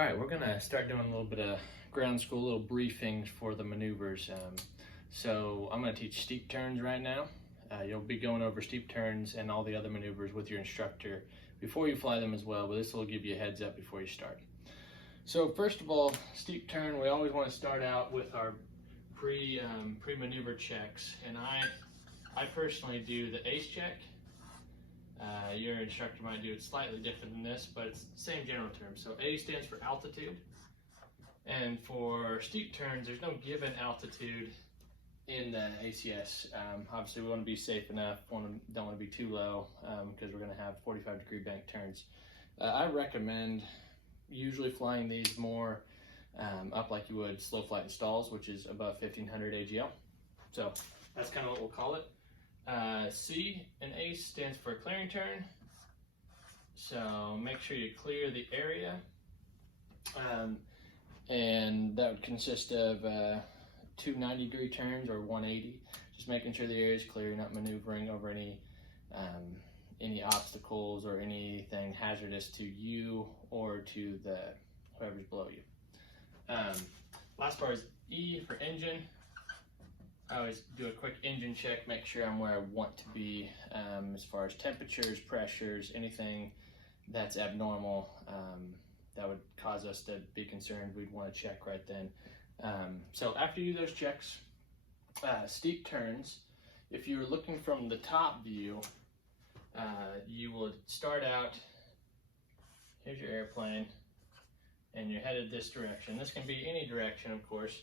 right, we're gonna start doing a little bit of ground school, little briefings for the maneuvers. So I'm gonna teach steep turns right now. You'll be going over steep turns and all the other maneuvers with your instructor before you fly them as well, but this will give you a heads up before you start. So first of all, steep turn, we always want to start out with our pre-maneuver checks, and I personally do the ACE check. Your instructor might do it slightly different than this, but it's the same general term. So A stands for altitude, and for steep turns, there's no given altitude in the ACS. Obviously, we want to be safe enough. Don't want to be too low because we're going to have 45-degree bank turns. I recommend usually flying these more up like you would slow flight and stalls, which is above 1500 AGL. So that's kind of what we'll call it. C and ACE stands for clearing turn. So make sure you clear the area. And that would consist of 2 90-degree turns or 180. Just making sure the area is clear, not maneuvering over any obstacles or anything hazardous to you or to the whoever's below you. Last part is E for engine. I always do a quick engine check, make sure I'm where I want to be as far as temperatures, pressures, anything that's abnormal that would cause us to be concerned. We'd want to check right then. So after you do those checks, steep turns, if you're looking from the top view, you will start out, here's your airplane, and you're headed this direction. This can be any direction, of course,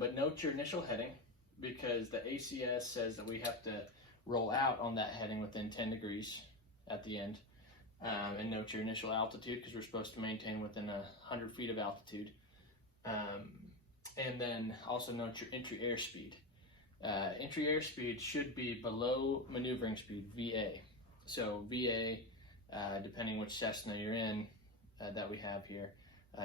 but note your initial heading, because the ACS says that we have to roll out on that heading within 10 degrees at the end. And note your initial altitude, because we're supposed to maintain within 100 feet of altitude. And then also note your entry airspeed. Entry airspeed should be below maneuvering speed, VA. So VA, depending which Cessna you're in that we have here,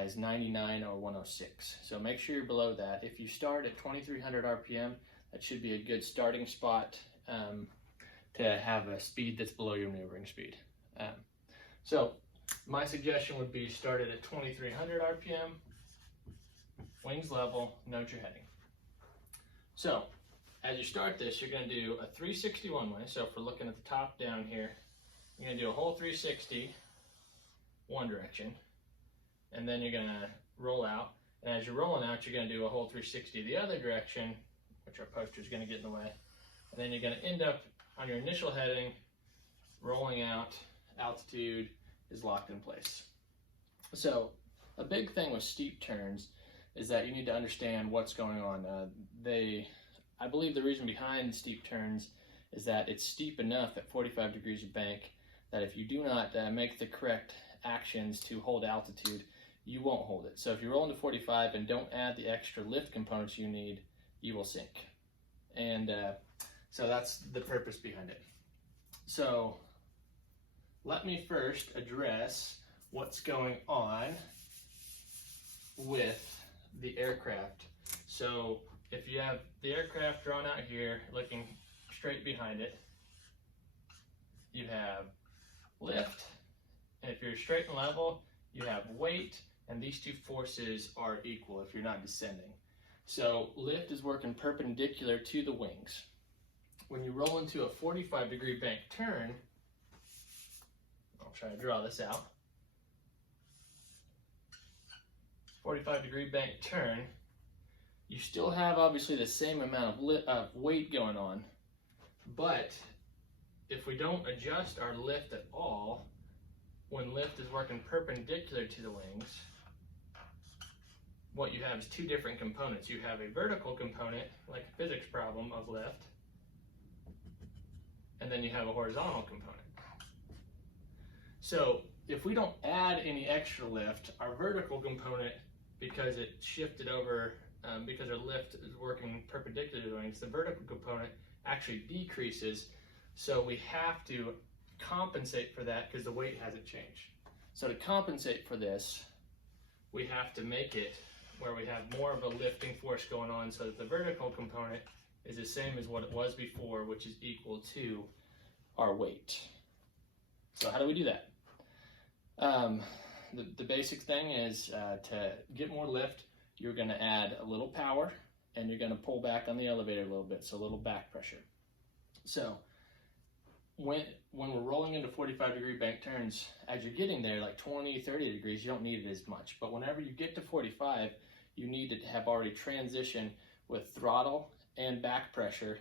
is 99 or 106. So make sure you're below that. If you start at 2300 RPM, that should be a good starting spot to have a speed that's below your maneuvering speed. So my suggestion would be started at 2300 RPM, wings level, note your heading. So as you start this, you're going to do a 360 one way. So if we're looking at the top down here, you're going to do a whole 360 one direction. And then you're going to roll out. And as you're rolling out, you're going to do a whole 360 the other direction, which our poster is going to get in the way. And then you're going to end up on your initial heading, rolling out, altitude is locked in place. So a big thing with steep turns is that you need to understand what's going on. I believe the reason behind steep turns is that it's steep enough at 45 degrees of bank that if you do not make the correct actions to hold altitude, you won't hold it. So if you roll into 45 and don't add the extra lift components you need, you will sink. And so that's the purpose behind it. So let me first address what's going on with the aircraft. So if you have the aircraft drawn out here looking straight behind it, you have lift, and if you're straight and level, you have weight, and these two forces are equal if you're not descending. So lift is working perpendicular to the wings. When you roll into a 45-degree bank turn, I'll try to draw this out. 45-degree bank turn, you still have obviously the same amount of weight going on, but if we don't adjust our lift at all, when lift is working perpendicular to the wings, what you have is two different components. You have a vertical component, like a physics problem of lift, and then you have a horizontal component. So if we don't add any extra lift, our vertical component, because it shifted over, because our lift is working perpendicular to the wings, the vertical component actually decreases. So we have to compensate for that because the weight hasn't changed. So to compensate for this, we have to make it where we have more of a lifting force going on so that the vertical component is the same as what it was before, which is equal to our weight. So how do we do that? the basic thing is to get more lift, you're going to add a little power, and you're going to pull back on the elevator a little bit, so a little back pressure. So when we're rolling into 45-degree bank turns, as you're getting there, like 20, 30 degrees, you don't need it as much. But whenever you get to 45, you need to have already transitioned with throttle and back pressure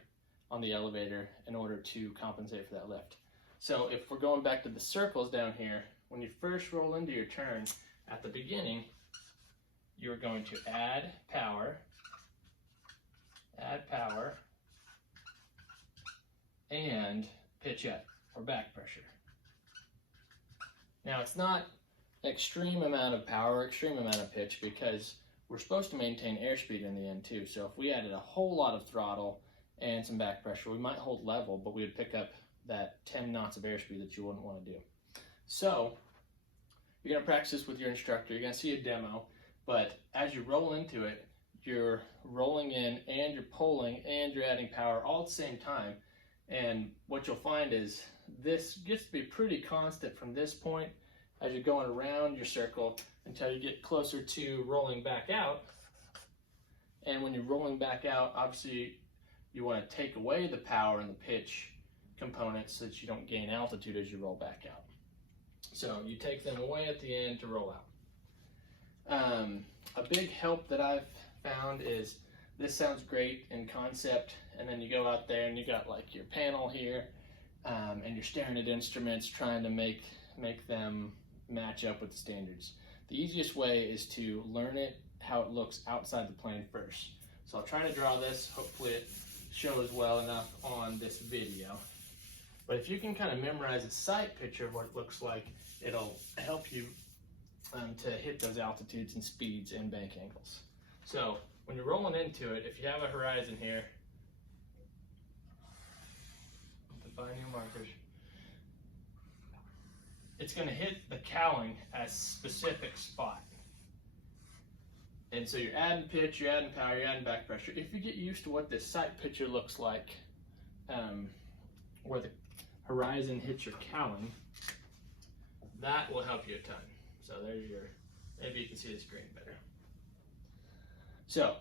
on the elevator in order to compensate for that lift. So if we're going back to the circles down here, when you first roll into your turn, at the beginning, you're going to add power, and pitch up, or back pressure. Now it's not extreme amount of power, extreme amount of pitch, because we're supposed to maintain airspeed in the end too. So if we added a whole lot of throttle and some back pressure, we might hold level, but we would pick up that 10 knots of airspeed that you wouldn't want to do. So you're going to practice this with your instructor. You're going to see a demo, but as you roll into it, you're rolling in and you're pulling and you're adding power all at the same time. And what you'll find is this gets to be pretty constant from this point as you're going around your circle until you get closer to rolling back out. And when you're rolling back out, obviously you want to take away the power and the pitch components so that you don't gain altitude as you roll back out. So you take them away at the end to roll out. A big help that I've found is, this sounds great in concept, and then you go out there and you got like your panel here, and you're staring at instruments trying to make them match up with the standards. The easiest way is to learn it, how it looks outside the plane first. So I'll try to draw this, hopefully it shows well enough on this video. But if you can kind of memorize a sight picture of what it looks like, it'll help you to hit those altitudes and speeds and bank angles. So when you're rolling into it, if you have a horizon here, define your markers, it's going to hit the cowling at a specific spot. And so you're adding pitch, you're adding power, you're adding back pressure. If you get used to what this sight picture looks like, where the horizon hits your cowling, that will help you a ton. So there's your, maybe you can see the screen better. So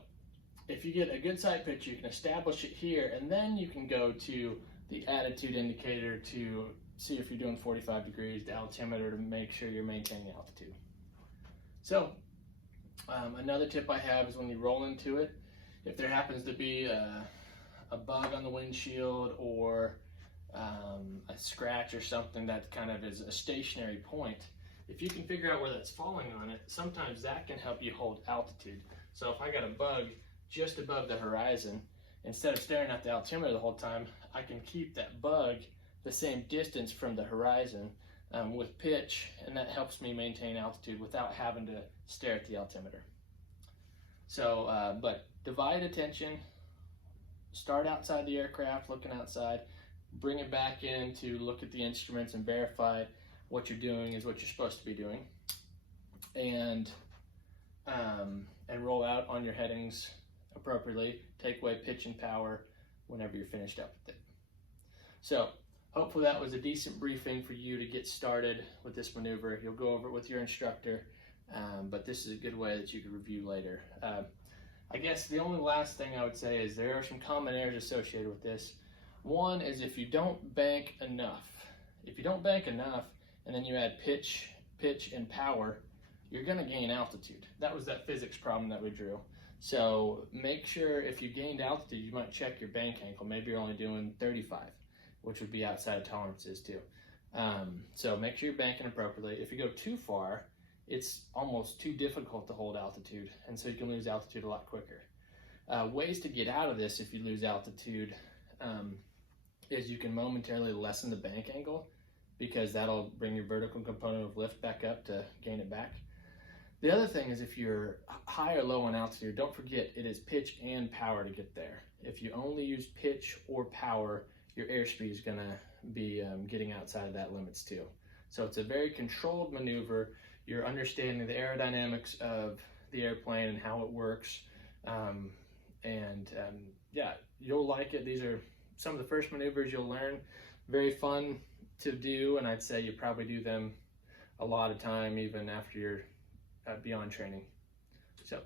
if you get a good sight picture, you can establish it here, and then you can go to the attitude indicator to see if you're doing 45 degrees, the altimeter to make sure you're maintaining altitude. So another tip I have is when you roll into it, if there happens to be a bug on the windshield or a scratch or something that kind of is a stationary point, if you can figure out where that's falling on it, sometimes that can help you hold altitude. So if I got a bug just above the horizon, instead of staring at the altimeter the whole time, I can keep that bug the same distance from the horizon with pitch, and that helps me maintain altitude without having to stare at the altimeter. So, but divide attention, start outside the aircraft, looking outside, bring it back in to look at the instruments and verify what you're doing is what you're supposed to be doing, and roll out on your headings appropriately. Take away pitch and power whenever you're finished up with it. So hopefully that was a decent briefing for you to get started with this maneuver. You'll go over it with your instructor, but this is a good way that you can review later. I guess the only last thing I would say is there are some common errors associated with this. One is if you don't bank enough. If you don't bank enough and then you add pitch and power, you're going to gain altitude. That was that physics problem that we drew. So make sure if you gained altitude, you might check your bank angle. Maybe you're only doing 35, which would be outside of tolerances too. So make sure you're banking appropriately. If you go too far, it's almost too difficult to hold altitude, and so you can lose altitude a lot quicker. Ways to get out of this if you lose altitude is you can momentarily lessen the bank angle, because that'll bring your vertical component of lift back up to gain it back. The other thing is if you're high or low on altitude, don't forget it is pitch and power to get there. If you only use pitch or power, your airspeed is going to be getting outside of that limits too. So it's a very controlled maneuver. You're understanding the aerodynamics of the airplane and how it works. Yeah, you'll like it. These are some of the first maneuvers you'll learn. Very fun to do, and I'd say you probably do them a lot of time even after you're beyond training. So